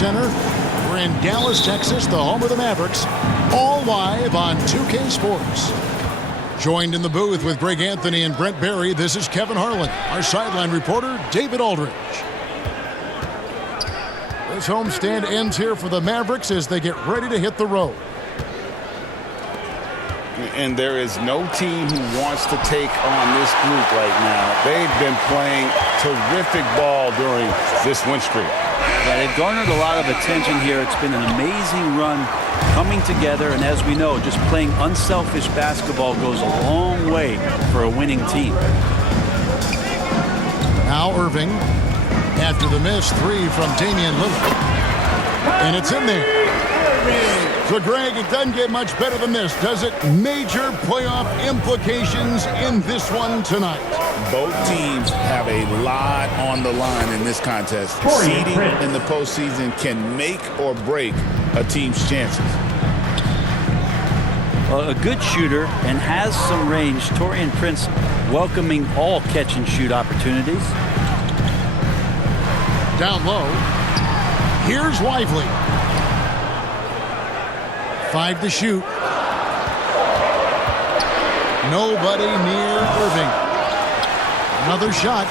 Center. We're in Dallas, Texas, the home of the Mavericks, all live on 2K Sports. Joined in the booth with Greg Anthony and Brent Barry, this is Kevin Harlan. Our sideline reporter, David Aldridge. This homestand ends here for the Mavericks as they get ready to hit the road. And there is no team who wants to take on this group right now. They've been playing terrific ball during this win streak. Yeah, they've garnered a lot of attention here. It's been an amazing run coming together. And as we know, just playing unselfish basketball goes a long way for a winning team. Now Irving after the miss three from Damian Lillard. And it's in there. So, Greg, it doesn't get much better than this, does it? Major playoff implications in this one tonight. Both teams have a lot on the line in this contest. Seeding in the postseason can make or break a team's chances. A good shooter and has some range. Taurean Prince welcoming all catch-and-shoot opportunities. Down low. Here's Lively. 5 to shoot. Nobody near Irving. Another shot.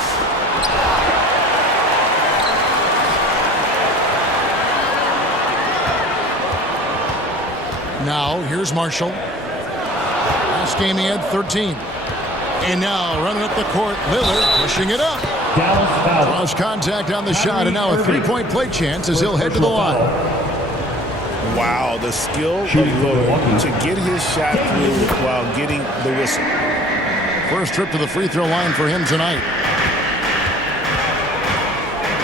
Now here's Marshall. Last game he had 13. And now running up the court, Lillard pushing it up. Draws contact on the shot, and now a three-point play chance as he'll head to the line. Wow, the skill of Lillard to get his shot through while getting the whistle. First trip to the free throw line for him tonight.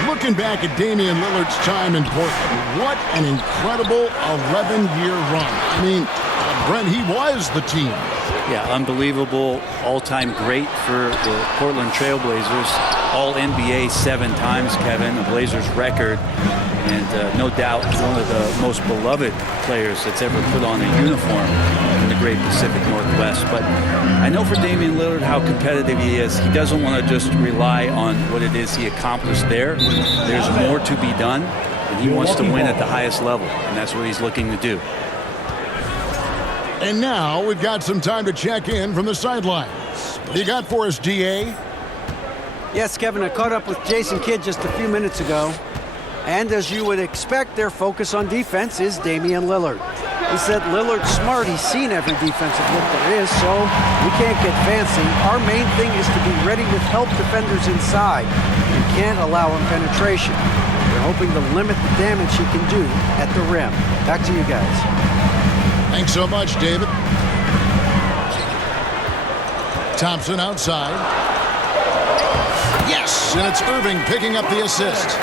Looking back at Damian Lillard's time in Portland, what an incredible 11-year run. I mean, Brent, he was the team. Yeah, unbelievable, all-time great for the Portland Trailblazers. All-NBA 7 times, Kevin, the Blazers record. And no doubt one of the most beloved players that's ever put on a uniform in the great Pacific Northwest. But I know for Damian Lillard how competitive he is. He doesn't want to just rely on what it is he accomplished there. There's more to be done, and he wants to win at the highest level, and that's what he's looking to do. And now we've got some time to check in from the sidelines. What do you got for us, DA? Yes, Kevin, I caught up with Jason Kidd just a few minutes ago. And as you would expect, their focus on defense is Damian Lillard. He said Lillard's smart. He's seen every defensive look there is, so we can't get fancy. Our main thing is to be ready with help defenders inside. We can't allow him penetration. We're hoping to limit the damage he can do at the rim. Back to you guys. Thanks so much, David. Thompson outside. Yes, and it's Irving picking up the assist.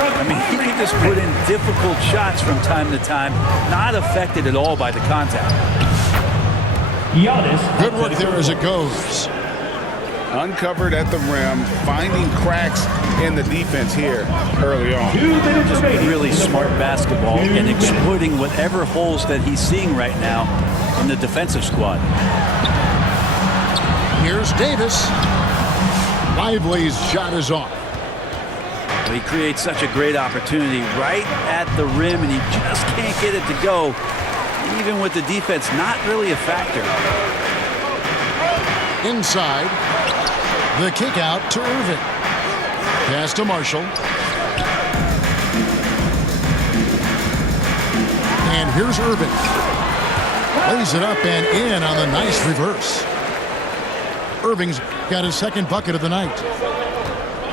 I mean, he can just put in difficult shots from time to time, not affected at all by the contact. Good work there as it goes. Uncovered at the rim, finding cracks in the defense here early on. Just really smart basketball and exploiting whatever holes that he's seeing right now in the defensive squad. Here's Davis. Lively's shot is off. Well, he creates such a great opportunity right at the rim, and he just can't get it to go. Even with the defense not really a factor. Inside, the kick out to Irving. Pass to Marshall. And here's Irving. Lays it up and in on the nice reverse. Irving's got his second bucket of the night.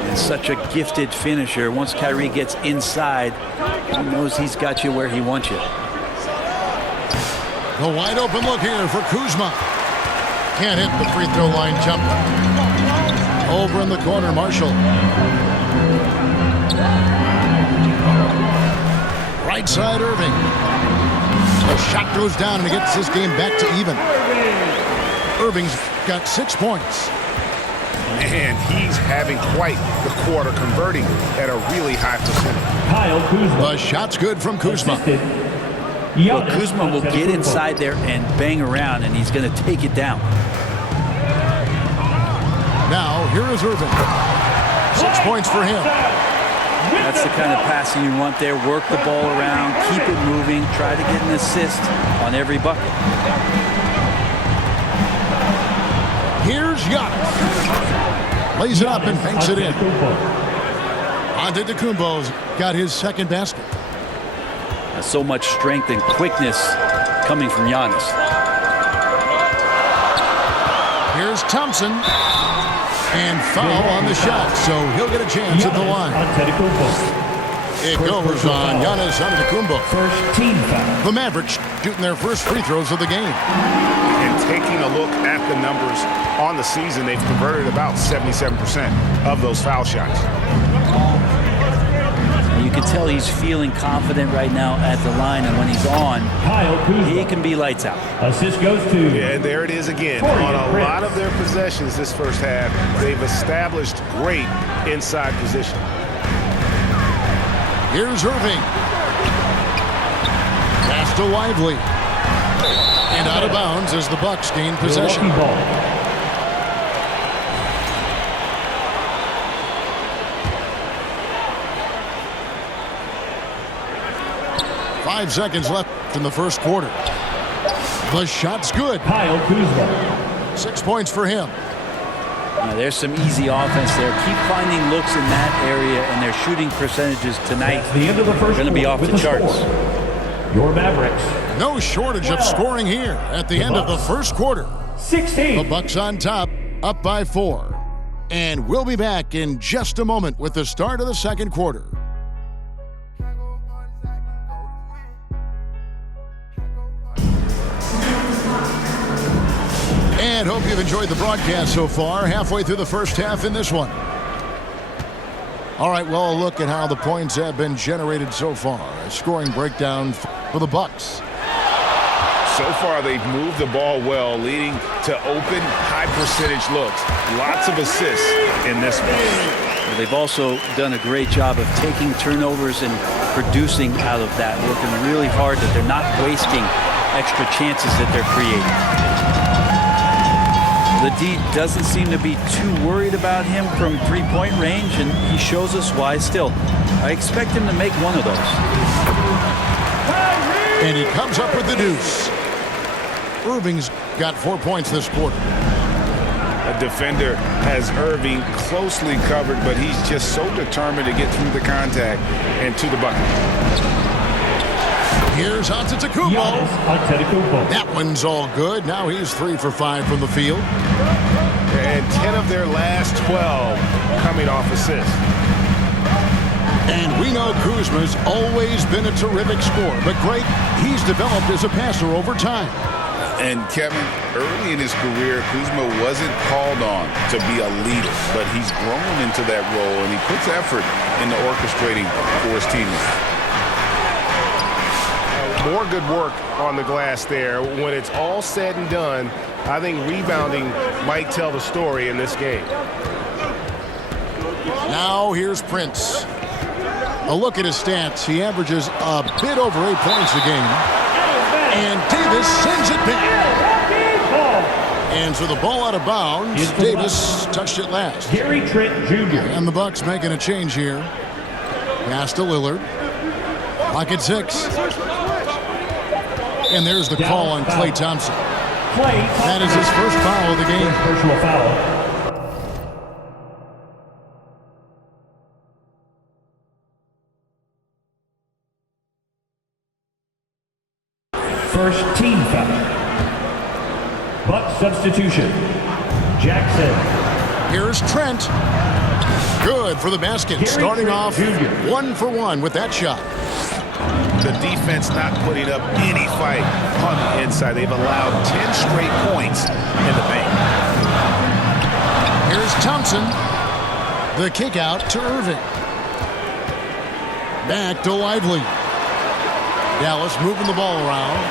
And such a gifted finisher. Once Kyrie gets inside, he knows he's got you where he wants you. The wide open look here for Kuzma. Can't hit the free throw line jumper. Over in the corner, Marshall. Right side, Irving. The shot goes down and he gets his game back to even. Irving's got 6 points. And he's having quite the quarter, converting at a really high percentage. The shot's good from Kuzma. Well, Kuzma will get inside there and bang around, and he's going to take it down. Now, here is Irving. 6 points for him. That's the kind of passing you want there. Work the ball around, keep it moving, try to get an assist on every bucket. Here's Giannis. Lays it up and banks it in. Antetokounmpo's got his second basket. So much strength and quickness coming from Giannis. Here's Thompson. And foul on the shot, so he'll get a chance at the line. It goes on Giannis Antetokounmpo. First team foul. The Mavericks shooting their first free throws of the game. And taking a look at the numbers on the season, they've converted about 77% of those foul shots. You can tell he's feeling confident right now at the line, and when he's on, he can be lights out. Assist goes to. Yeah, there it is again. On a lot of their possessions this first half, they've established great inside position. Here's Irving. Pass to Lively. And out of bounds as the Bucks gain possession. Milwaukee ball. 5 seconds left in the first quarter. The shot's good. Kyle Kuzma. 6 points for him. There's some easy offense there. Keep finding looks in that area, and their shooting percentages tonight That's the end of the first are going to be off the charts. Your Mavericks. No shortage of scoring here at the end of the first quarter. 16. The Bucks on top, up by 4. And we'll be back in just a moment with the start of the second quarter. And hope you've enjoyed the broadcast so far. Halfway through the first half in this one. All right, well, a look at how the points have been generated so far. A scoring breakdown for the Bucks. So far, they've moved the ball well, leading to open, high-percentage looks. Lots of assists in this one. They've also done a great job of taking turnovers and producing out of that, working really hard that they're not wasting extra chances that they're creating. The D doesn't seem to be too worried about him from three-point range, and he shows us why still. I expect him to make one of those. And he comes up with the deuce. Irving's got 4 points this quarter. A defender has Irving closely covered, but he's just so determined to get through the contact and to the bucket. Here's Antetokounmpo. That one's all good. Now he's 3 for 5 from the field. And 10 of their last 12 coming off assists. And we know Kuzma's always been a terrific scorer, but great, he's developed as a passer over time. And Kevin, early in his career, Kuzma wasn't called on to be a leader, but he's grown into that role, and he puts effort into orchestrating for his teammates. More good work on the glass there. When it's all said and done, I think rebounding might tell the story in this game. Now here's Prince. A look at his stats. He averages a bit over 8 points a game. And Davis sends it back. And so the ball out of bounds. Davis touched it last. Gary Trent Jr. And the Bucks making a change here. Pass to Lillard. Pocket 6. And there's the call on Klay Thompson. That is his first foul of the game. Personal foul. First team foul. Buck substitution. Jackson. Here's Trent. Good for the basket. Starting off 1 for 1 with that shot. The defense not putting up any fight on the inside. They've allowed 10 straight points in the paint. Here's Thompson. The kick out to Irving. Back to Lively. Dallas moving the ball around.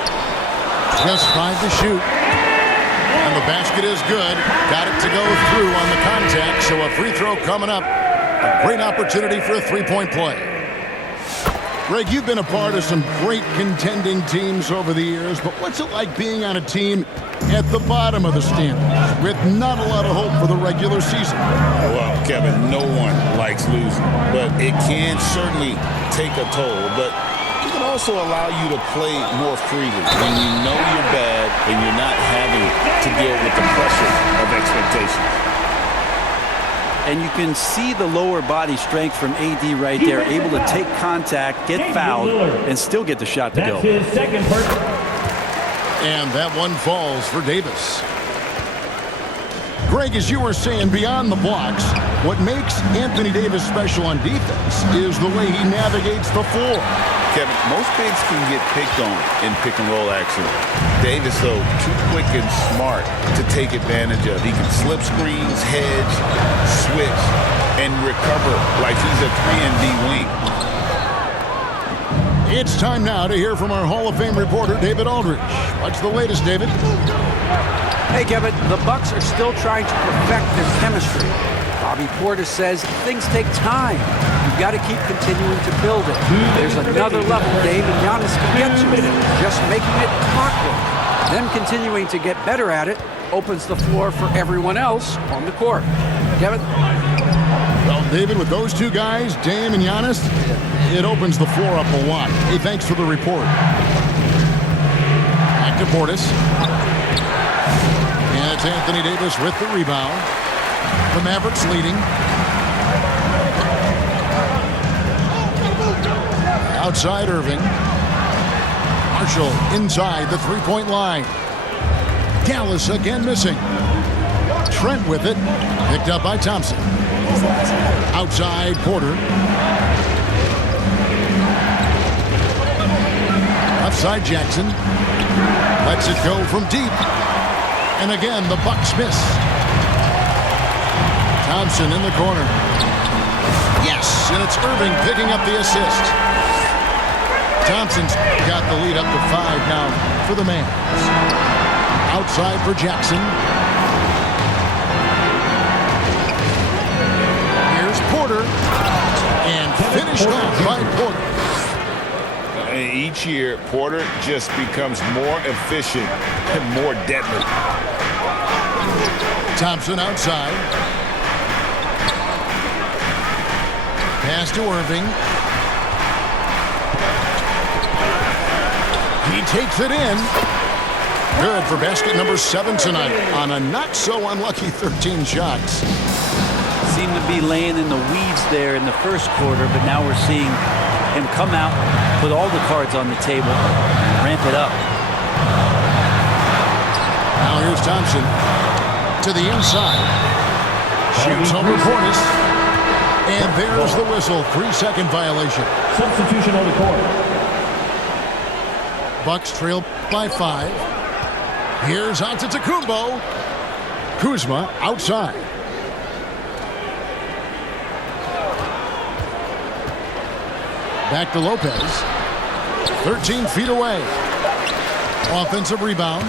Just 5 to shoot. And the basket is good. Got it to go through on the contact, so a free throw coming up. A great opportunity for a three-point play. Greg, you've been a part of some great contending teams over the years, but what's it like being on a team at the bottom of the standings with not a lot of hope for the regular season. Well, Kevin, no one likes losing, but it can certainly take a toll. But it can also allow you to play more freely when you know you're bad and you're not having to deal with the pressure of expectations. And you can see the lower body strength from AD right there, able to take contact, get fouled, and still get the shot to go. That's his second person. And that one falls for Davis. Greg, as you were saying, beyond the blocks, what makes Anthony Davis special on defense is the way he navigates the floor. Kevin, most bigs can get picked on in pick-and-roll action. Davis, though, too quick and smart to take advantage of. He can slip screens, hedge, switch, and recover like he's a 3-and-D wing. It's time now to hear from our Hall of Fame reporter, David Aldridge. What's the latest, David? Hey, Kevin, the Bucks are still trying to perfect their chemistry. Bobby Portis says things take time. You've got to keep continuing to build it. There's another level Dame and Giannis can get to. Just making it clockwork. Them continuing to get better at it opens the floor for everyone else on the court. Kevin? Well, David, with those two guys, Dame and Giannis, it opens the floor up a lot. Hey, thanks for the report. Back to Portis. And it's Anthony Davis with the rebound. The Mavericks leading. Outside Irving. Marshall inside the three-point line. Dallas again missing. Trent with it. Picked up by Thompson. Outside Porter. Outside Jackson. Lets it go from deep. And again, the Bucks miss. Thompson in the corner. Yes, and it's Irving picking up the assist. Thompson's got the lead up to 5 now for the Mavs. Outside for Jackson. Here's Porter. And finished off by Porter. Each year, Porter just becomes more efficient and more deadly. Thompson outside. Pass to Irving. He takes it in. Good for basket number 7 tonight on a not-so-unlucky 13 shots. Seemed to be laying in the weeds there in the first quarter, but now we're seeing him come out, put all the cards on the table, and ramp it up. Now here's Thompson to the inside. Shoots over Portis. And there's the whistle. 3-second violation. Substitution on the court. Bucks trail by 5. Here's Antetokounmpo. Kuzma outside. Back to Lopez. 13 feet away. Offensive rebound.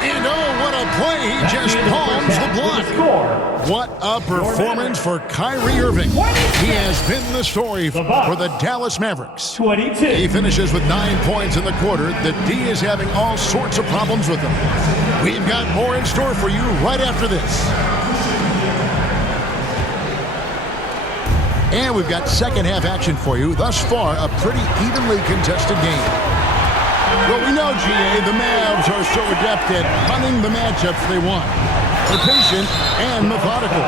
And oh, what a play. He just palms the block. What a performance for Kyrie Irving. He has been the story for the Dallas Mavericks. 22. He finishes with 9 points in the quarter. The D is having all sorts of problems with him. We've got more in store for you right after this. And we've got second half action for you. Thus far, a pretty evenly contested game. Well, we know, GA, the Mavs are so adept at punting the matchups they want. They're patient and methodical.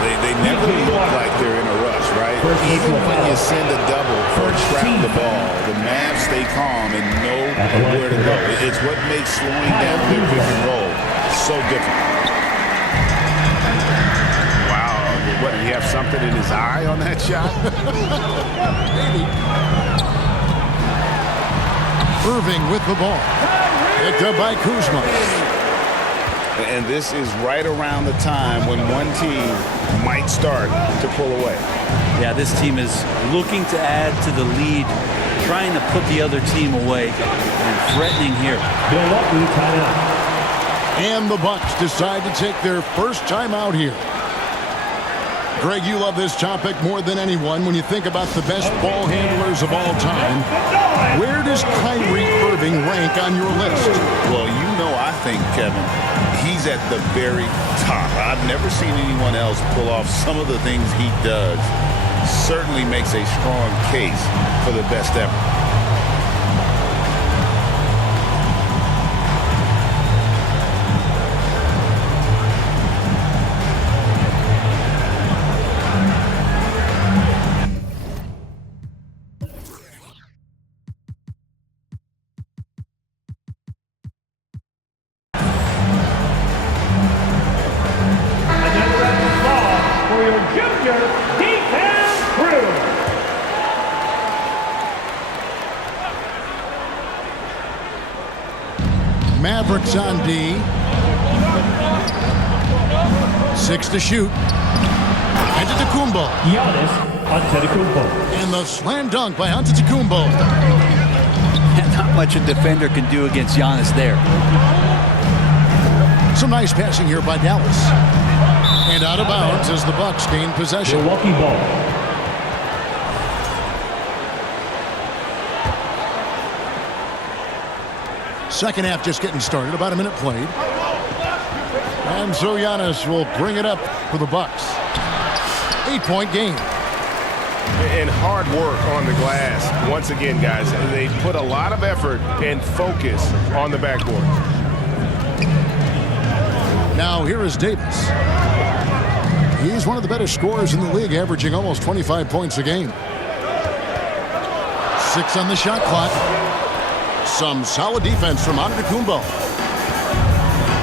They never look like they're in a rush, right? Even when you send a double or trap the ball, the Mavs stay calm and know where to go. It's what makes slowing down their pick and roll so difficult. Wow, what, he have something in his eye on that shot? Maybe. Irving with the ball. Picked up by Kuzma. And this is right around the time when one team might start to pull away. Yeah, this team is looking to add to the lead, trying to put the other team away, and threatening here. Milwaukee timeout. And the Bucks decide to take their first timeout here. Greg, you love this topic more than anyone. When you think about the best ball handlers of all time, where does Kyrie Irving rank on your list? Well, I think, Kevin, he's at the very top. I've never seen anyone else pull off some of the things he does. Certainly makes a strong case for the best ever. Mavericks on D. 6 to shoot. Antetokounmpo. Giannis Antetokounmpo. And the slam dunk by Antetokounmpo. Not much a defender can do against Giannis there. Some nice passing here by Dallas. And out of bounds as the Bucks gain possession. Milwaukee ball. Second half just getting started. About a minute played. And so Giannis will bring it up for the Bucks. 8-point game. And hard work on the glass. Once again, guys, they put a lot of effort and focus on the backboard. Now here is Davis. He's one of the better scorers in the league, averaging almost 25 points a game. 6 on the shot clock. Some solid defense from Antetokounmpo.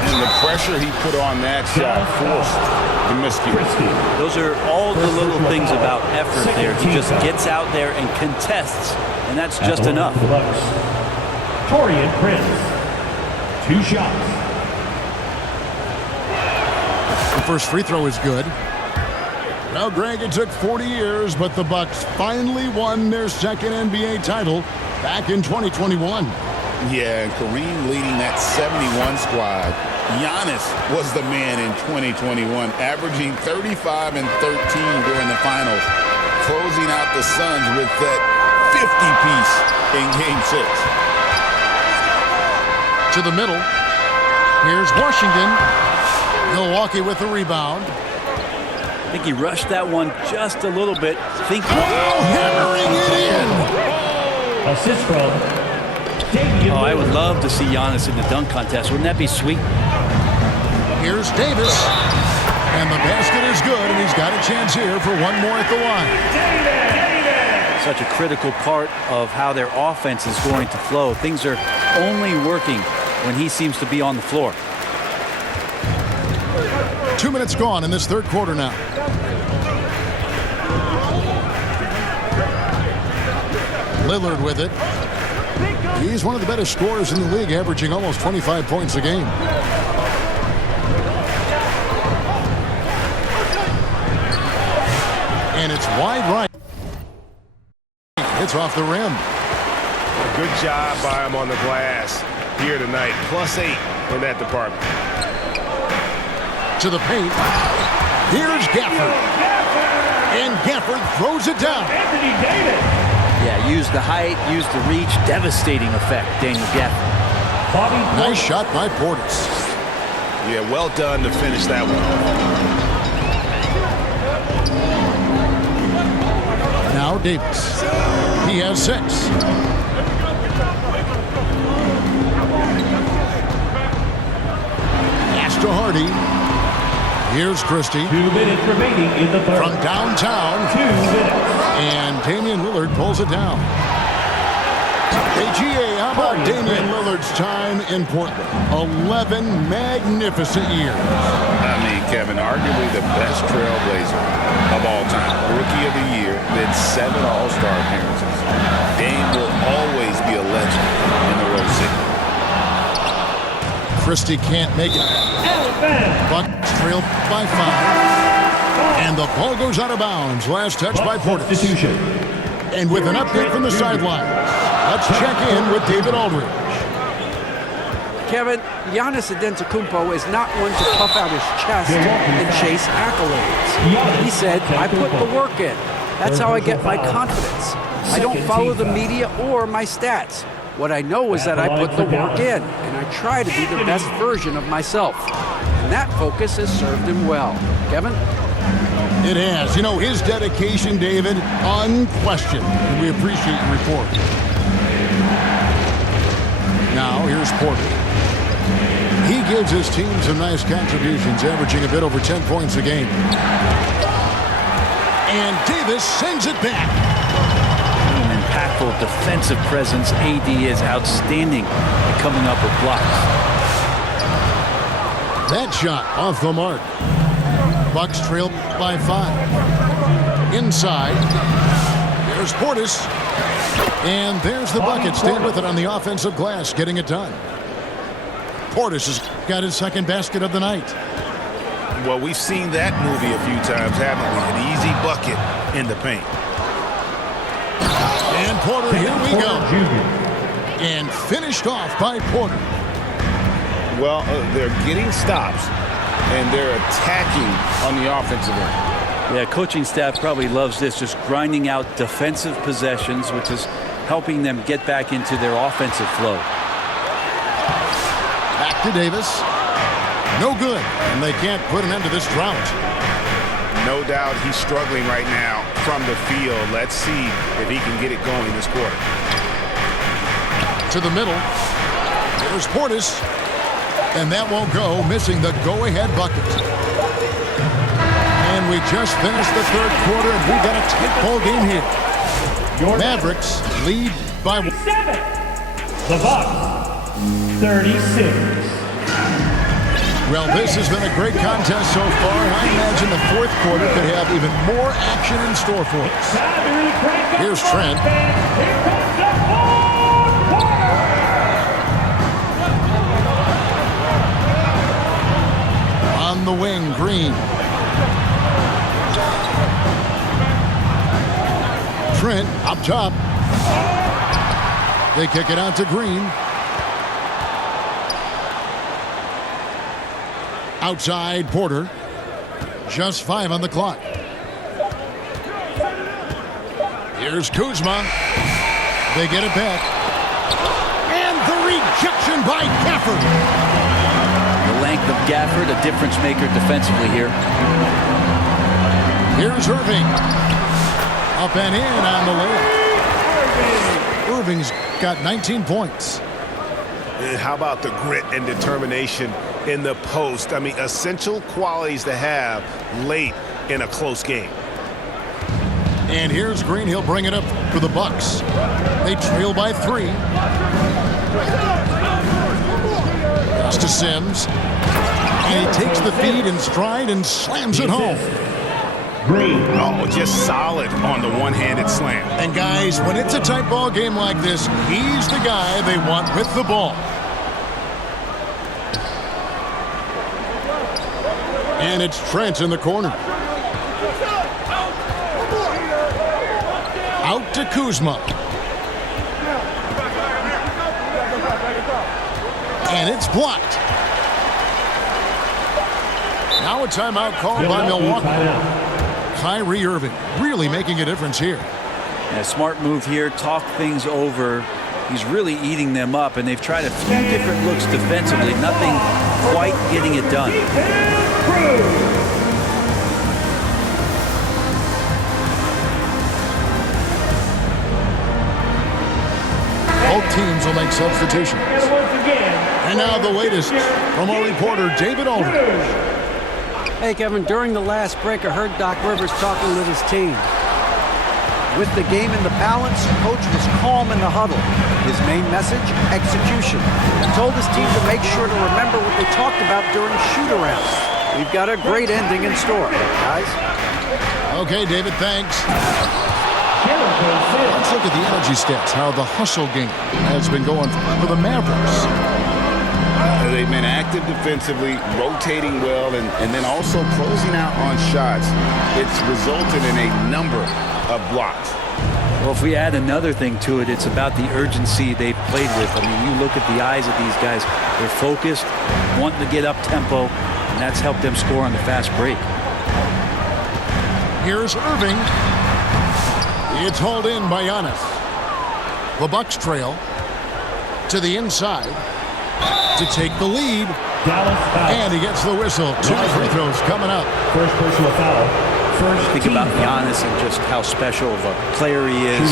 And the pressure he put on that shot forced the miscue. Those are all the little things about effort there. He just gets out there and contests, and that's just enough. Torian Prince. 2 shots. The first free throw is good. Well, Greg, it took 40 years, but the Bucks finally won their second NBA title back in 2021. Yeah, and Kareem leading that 71 squad. Giannis was the man in 2021, averaging 35 and 13 during the finals, closing out the Suns with that 50-piece in Game 6. To the middle. Here's Washington. Milwaukee with the rebound. I think he rushed that one just a little bit. Hammering it in. Assist from Damian I would love to see Giannis in the dunk contest. Wouldn't that be sweet? Here's Davis. And the basket is good, and he's got a chance here for one more at the line. Such a critical part of how their offense is going to flow. Things are only working when he seems to be on the floor. 2 minutes gone in this third quarter now. Lillard with it. He's one of the better scorers in the league, averaging almost 25 points a game. And it's wide right. It's off the rim. Good job by him on the glass here tonight. +8 in that department. To the paint. Here's Gafford. And Gafford throws it down. Anthony Davis. Yeah, use the height, use the reach. Devastating effect, Daniel Gafford. Bobby Nice shot by Portis. Yeah, well done to finish that one. Now Davis. He has 6. Pass to Hardy. Here's Christie. 2 minutes remaining in the third. From downtown. 2 minutes. And Damian Lillard pulls it down. Hey, GA, how about Damian Lillard's time in Portland? 11 magnificent years. I mean, Kevin, arguably the best trailblazer of all time. Rookie of the year, then 7 All-Star appearances. Dame will always be a legend in the Rose City. Christie can't make it. Bucks trail by 5. And the ball goes out of bounds. Last touch by Portis. And with an update from the sidelines, let's check in with David Aldridge. Kevin, Giannis Antetokounmpo is not one to puff out his chest and chase accolades. He said, I put the work in. That's how I get my confidence. I don't follow the media or my stats. What I know is that I put the work in, and I try to be the best version of myself. And that focus has served him well. Kevin? It has. You know, his dedication, David, unquestioned. And we appreciate your report. Now, here's Porter. He gives his team some nice contributions, averaging a bit over 10 points a game. And Davis sends it back. An impactful defensive presence. AD is outstanding at coming up with blocks. That shot off the mark. Bucks trail by 5. Inside. There's Portis. And there's the bucket. Stand with it on the offensive glass, getting it done. Portis has got his second basket of the night. Well, we've seen that movie a few times, haven't we? An easy bucket in the paint. And Porter, here we go. And finished off by Porter. Well, they're getting stops, and they're attacking on the offensive end. Yeah, coaching staff probably loves this, just grinding out defensive possessions, which is helping them get back into their offensive flow. Back to Davis. No good, and they can't put an end to this drought. No doubt he's struggling right now from the field. Let's see if he can get it going this quarter. To the middle. There's Portis. And that won't go, missing the go-ahead bucket. And we just finished the third quarter, and we've got a tight ball game here. Mavericks lead by 1. The Bucks, 36. Well, this has been a great contest so far. I imagine the fourth quarter could have even more action in store for us. Here's Trent. Here comes the fourth quarter. On the wing, Green. Trent up top. They kick it out to Green. Outside, Porter. Just 5 on the clock. Here's Kuzma. They get it back. And the rejection by Gafford. The length of Gafford, a difference maker defensively here. Here's Irving. Up and in on the layup. Irving's got 19 points. And how about the grit and determination in the post? I mean, essential qualities to have late in a close game. And here's Green. He'll bring it up for the Bucks. They trail by 3. Pass to Sims. And he takes the feed in stride and slams it home. Green. Oh, just solid on the one-handed slam. And guys, when it's a tight ball game like this, he's the guy they want with the ball. And it's Trent in the corner. Out to Kuzma. And it's blocked. Now a timeout called by Milwaukee. Kyrie Irving really making a difference here. A smart move here, talk things over. He's really eating them up, and they've tried a few different looks defensively. Nothing quite getting it done. Both teams will make substitutions. And now the latest from our reporter, David Aldridge. Hey, Kevin, during the last break, I heard Doc Rivers talking with his team. With the game in the balance, coach was calm in the huddle. His main message, execution. He told his team to make sure to remember what they talked about during shoot-arounds. We've got a great ending in store, guys. Okay, David, thanks. Let's look at the energy stats, how the hustle game has been going for the Mavericks. They've been active defensively, rotating well, and then also closing out on shots. It's resulted in a number of blocks. Well, if we add another thing to it, it's about the urgency they've played with. I mean, you look at the eyes of these guys. They're focused, wanting to get up tempo, and that's helped them score on the fast break. Here's Irving. It's hauled in by Giannis. The Bucks trail to the inside to take the lead. And he gets the whistle. 2 free throws coming up. First personal foul. Think about Giannis and just how special of a player he is.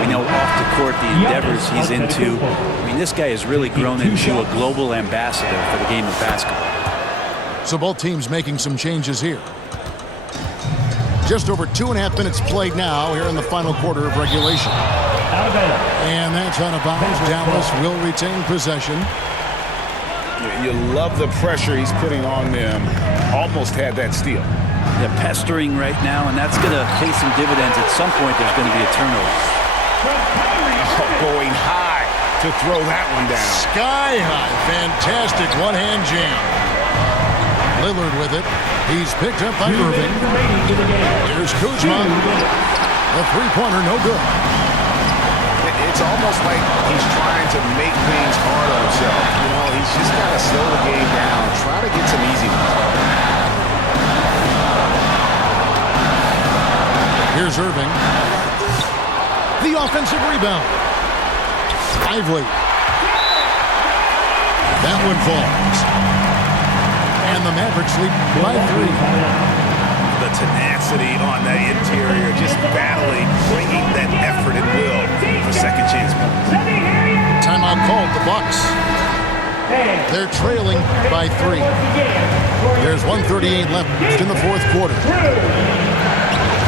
We know off the court the endeavors he's into. I mean, this guy has really grown into a global ambassador for the game of basketball. So both teams making some changes here. Just over 2.5 minutes played now here in the final quarter of regulation. And that's out of bounds. Dallas will retain possession. You love the pressure he's putting on them. Almost had that steal. They're pestering right now, and that's going to pay some dividends. At some point, there's going to be a turnover. Going high to throw that one down. Sky high. Fantastic one-hand jam. Lillard with it. He's picked up by Irving. Here's Kuzma. The three-pointer, no good. It's almost like he's trying to make things hard on himself. You know, he's just got to slow the game down. Try to get some easy ones. Here's Irving. The offensive rebound. Lively. That one falls. And the Mavericks lead by 3. The tenacity on the interior, just battling, bringing that effort and will for second chance points. Timeout called, the Bucks. They're trailing by 3. There's 1:38 left in the fourth quarter.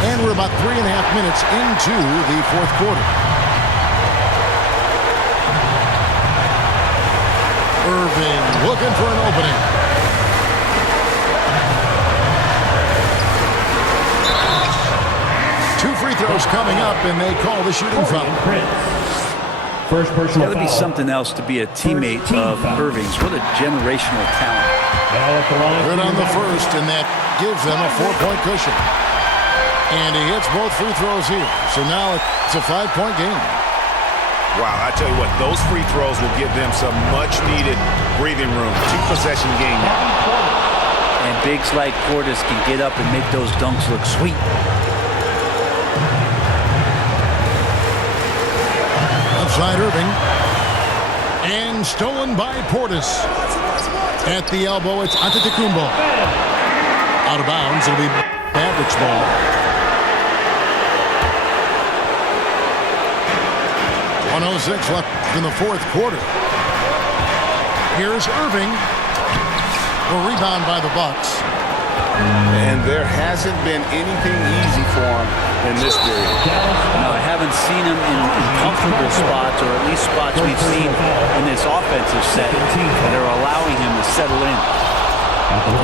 And we're about 3.5 minutes into the fourth quarter. Irving looking for an opening. Two free throws coming up, and they call the shooting foul. First personal It's got to be something else to be a teammate of Irving's. What a generational talent. Good on the first, and that gives them a 4-point cushion. And he hits both free throws here. So now it's a 5-point game. Wow, I tell you what, those free throws will give them some much-needed breathing room. 2-possession game now. And bigs like Portis can get up and make those dunks look sweet. Outside Irving. And stolen by Portis. At the elbow, it's Antetokounmpo. Out of bounds, it'll be Mavericks ball. 1:06 left in the fourth quarter. Here's Irving. A rebound by the Bucks. And there hasn't been anything easy for him in this period. No, I haven't seen him in comfortable spots, or at least spots we've seen in this offensive set that are allowing him to settle in.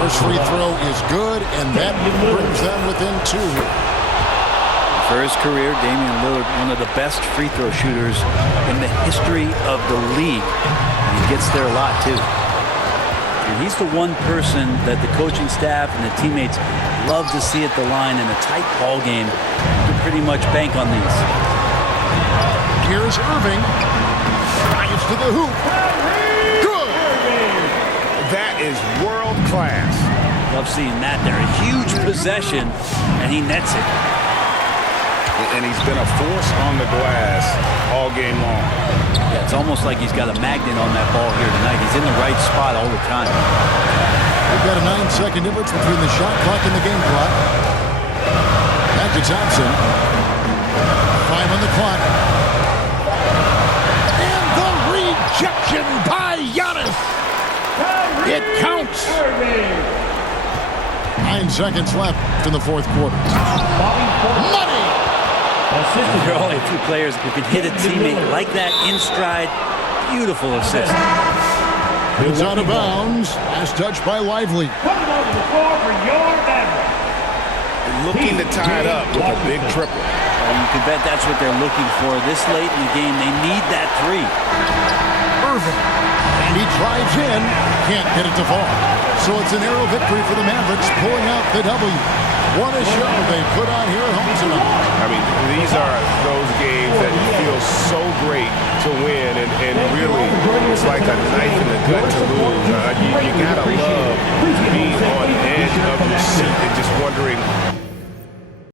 First free throw is good, and that brings them within 2. For his career, Damian Lillard, one of the best free throw shooters in the history of the league. And he gets there a lot, too. And he's the one person that the coaching staff and the teammates love to see at the line in a tight ball game. You can pretty much bank on these. Here's Irving. Drives to the hoop. Good. That is world class. Love seeing that there. A huge possession, and he nets it. And he's been a force on the glass all game long. Yeah, it's almost like he's got a magnet on that ball here tonight. He's in the right spot all the time. We've got a 9-second difference between the shot clock and the game clock. Back to Thompson. 5 on the clock. And the rejection by Giannis. It counts. 9 seconds left in the fourth quarter. Money! There are only a few players who can hit a teammate like that in stride. Beautiful assist. It's out of bounds. As touched by Lively. Looking to tie it up with a big triple. You can bet that's what they're looking for this late in the game. They need that 3. Irving. And he drives in. Can't get it to fall. So it's an arrow victory for the Mavericks, pulling out the W. What a show they put on here at home tonight. I mean, these are those games that feel so great to win, and really, it's like a knife in the gut to lose. You gotta love being on the edge of your seat and just wondering